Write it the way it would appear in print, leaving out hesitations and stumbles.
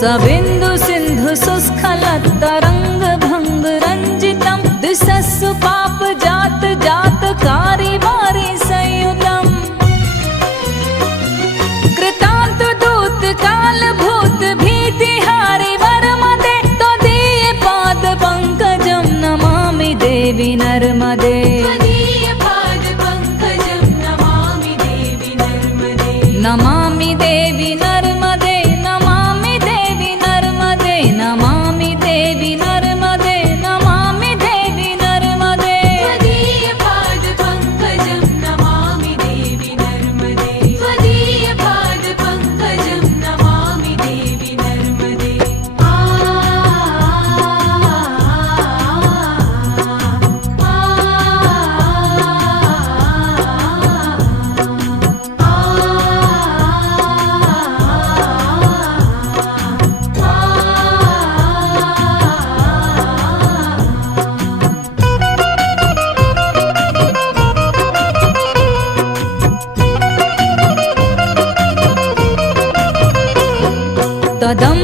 सबिन्दु सिन्धु सुस्खलत्तरङ्ग भङ्ग रञ्जितं दिशस्सु पाप जात जात कारी वारी संयुतम् कृतान्त दूत काल भूत भीतिहारि वरमदे त्वदीय पाद पंकजं नमामि देवी नर्मदे नमामि देवी नर्मदे नमामि देवी नर्मदे नमामि देवी नर्मदे नमामि देवी नर्मदे त्वदीय पाद पंकजं नमामि देवी नर्मदे त्वदीय पाद पंकजं नमामि देवी नर्मदे तदं